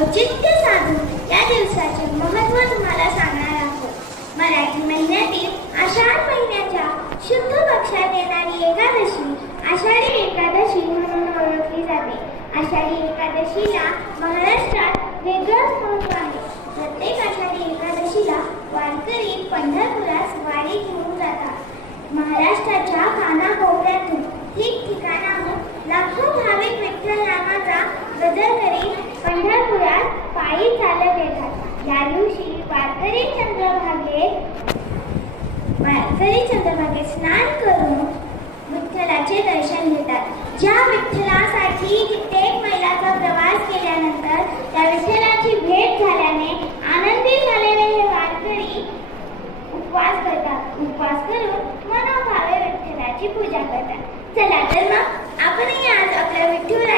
औचित्य साधून या दिवसाचे महत्त्व तुम्हाला सांगणार आहोत. मराठी महिन्यातील आषाढ महिन्याच्या शुद्ध पक्षात येणारी एकादशी आषाढी एकादशी म्हणून ओळखली जाते. आषाढी एकादशीला महाराष्ट्रात वेगळंच महत्त्व आहे. प्रत्येक आषाढी एकादशीला वारकरी पंढरपुरास वारी घेऊन जातात. महाराष्ट्राच्या कानाकोपऱ्यातून ठिकठिकाणाहून लाखो भाविक विठ्ठल नामाचा गजर करीत माधरी चंद्रभागे माधरी चंद्रभागे स्नान करून विठ्ठलाचे दर्शन घेतात. ज्या विठ्ठलासाठी कित्येक मैलाचा प्रवास केल्यानंतर त्या विठ्ठलाची भेट झाल्याने आनंदी झालेले हे वारकरी उपवास करतात. उपवास करून मनोभावे विठ्ठलाची पूजा करतात. चला तर मग आपणही आज आपल्या विठ्ठल